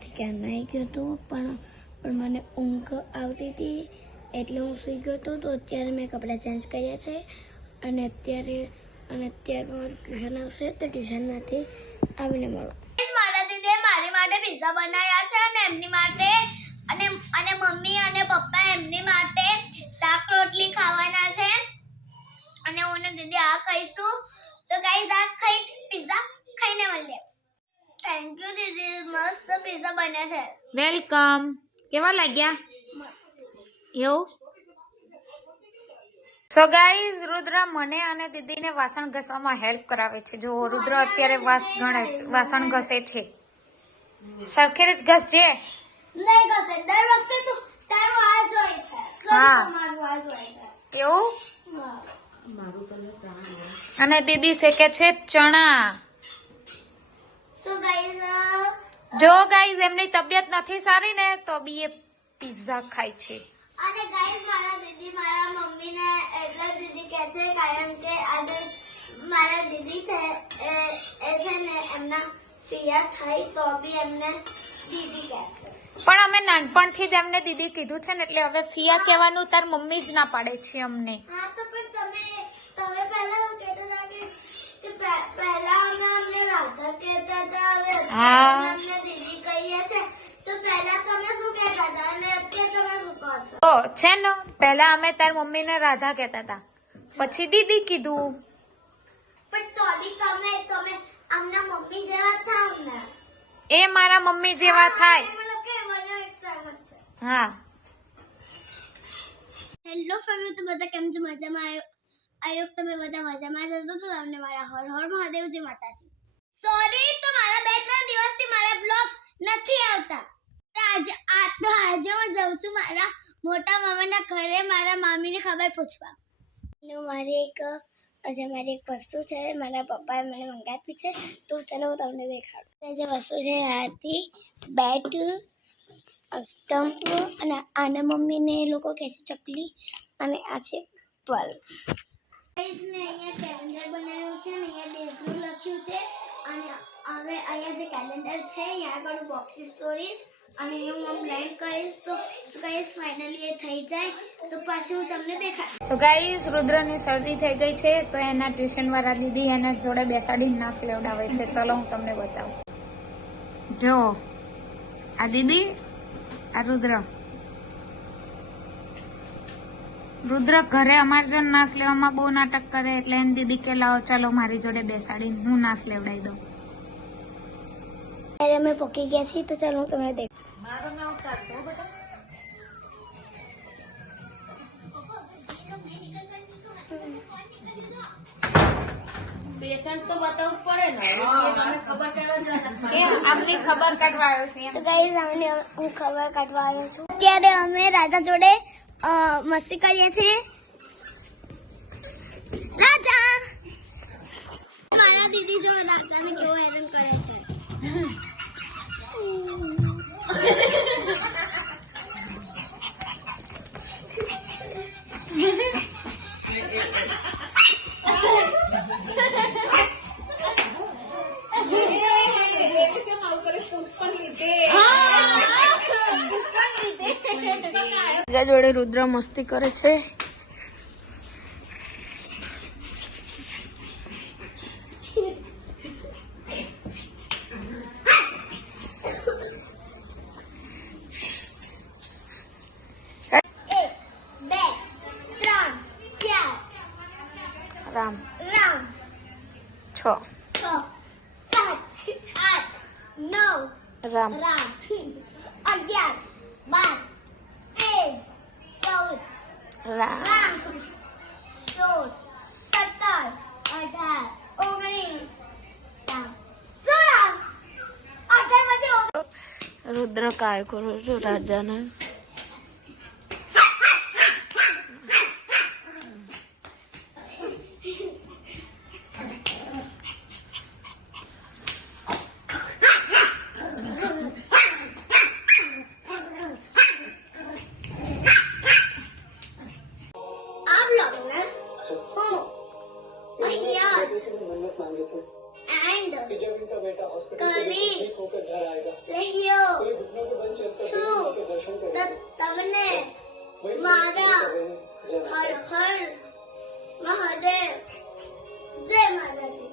કોલેજથી ક્યાં નહીં ગયો હતો પણ પણ મને ઊંઘ આવતી હતી એટલે હું સૂઈ ગયો હતો તો અત્યારે મેં કપડાં ચેન્જ કર્યા છે. અને અત્યારે અને અત્યારે મારું ટ્યુશન આવશે, તો ટ્યુશનમાંથી આવીને મળો. મારા દીદીએ મારી માટે પિઝા બનાવ્યા છે અને એમની માટે, અને અને મમ્મી અને પપ્પા એમની માટે શાક રોટલી ખાવાના છે. અને હું દીદી આ ખાઈશું. તો ગાઈઝ આ ખાઈ પિઝા ખાઈને મળીએ. થેન્ક યુ દીદી મસ્ત પિઝા બન્યા છે. વેલકમ કેવા લાગ્યા? એવું? સો ગાઈઝ રુદ્ર મને અને દીદીને વાસણ ઘસવામાં હેલ્પ કરાવે છે. જો રુદ્ર અત્યારે વાસ ગણે વાસણ ઘસે છે. સરખી રીત ઘસજે? નહીં કરતે દર વખતે તું તારું આ જ છે. હા. આ છે. એવું? અને દીદી શેકે છે ચણા. જો ગાઈઝ એમની તબિયત નથી સારી ને તો બી એ પિઝા ખાય છે. અને ગાઈસ મારા દીદી મારા મમ્મીને એટલે દીદી કહે છે કારણ કે આજે મારા દીદી છે એ એ છે ને એમના પિયા થાય તો બી એમને દીદી કહે છે. પણ અમે નાનપણથી જ એમને દીદી કીધું છે ને એટલે હવે ફિયા કહેવાનું તાર મમ્મી જ ના પાડે છે અમને. હા તો પણ તમે તમે પહેલા કહેતા હતા કે કે પહેલા અમે અમને રાધા કહેતા હતા હવે હા. અત્યારે અમે અમને દીદી કહીએ છે તો પહેલા તમે શું કહેતા હતા અને અત્યારે તમે શું કહો છો તો છે ને પહેલા અમે તાર મમ્મીને રાધા કહેતા હતા પછી દીદી કીધું. પણ તો બી તમે તમે આમના મમ્મી જેવા થાવ ને. એ મારા મમ્મી જેવા થાય. હા. હેલો ફેમિલી તો બધા કેમ છો? મજામાં આવ્યો આયો તમે બધા મજામાં જ હતો તો તમને મારા હર હર મહાદેવજી માતાજી. સોરી તો મારા બે ત્રણ દિવસથી મારા બ્લોગ નથી આવતા. આજે આ તો આજે હું જાઉં છું મારા મોટા મામાના ઘરે મારા મામીને ખબર પૂછવા. મારી એક, આજે મારી એક વસ્તુ છે, મારા પપ્પાએ મને મંગાવી છે. તો ચાલો, હું તમને દેખાડું. જે વસ્તુ છે હાથી બેટ સ્ટમ્પ અને આના મમ્મીને એ લોકો કહે છે ચકલી અને આ છે બલ્બ. મેં અહીંયા કેલેન્ડર બનાવ્યું છે અને અહીંયા ડેટનું લખ્યું છે અને હવે અહીંયા જે કેલેન્ડર છે, અહીંયા આગળ બોક્સીસ દોરીશ અને હું બ્લેન્ડ કરીશ તો ગાઈસ ફાઇનલી એ થઈ જાય. તો પાછું હું તમને દેખાડીશ તો ગાઈસ રુદ્રની શરદી થઈ ગઈ છે તો એના ટ્યુશન વાળા દીદી એના જોડે બેસાડીને નાસ લેવડાવે છે. ચલો હું તમને બતાવું. જો આ દીદી આ રુદ્ર. રુદ્ર ઘરે અમારી જોડે નાસ લેવામાં બહુ નાટક કરે એટલે એની દીદી કે લાવો ચાલો મારી જોડે બેસાડી હું નાસ લેવડાવી દઉં. ત્યારે અમે પોકી ગયા છીએ તો ચાલો હું તમને દેખ કેમ? આમની ખબર કાઢવા આવ્યો છે તો ગાઈઝ અમને હું ખબર કાઢવા આવ્યો છું. અત્યારે અમે રાજા જોડે મસ્તી કરીએ છીએ. રાજા! મારા દીદી જો રાજાને કેવો હેરાન કરે છે. રાજા જોડે રુદ્ર મસ્તી કરે છે એક બે ત્રણ ચાર રામ રામ છ? રામ. અગિયાર બાર તેર ચૌદ રામ. સોળ સત્તર અઢાર ઓગણીસ રુદ્ર કાય કરો છો રાજાને. मन्नत मांगी थी एंड तुमने मारा हर हर महादेव जय माता दी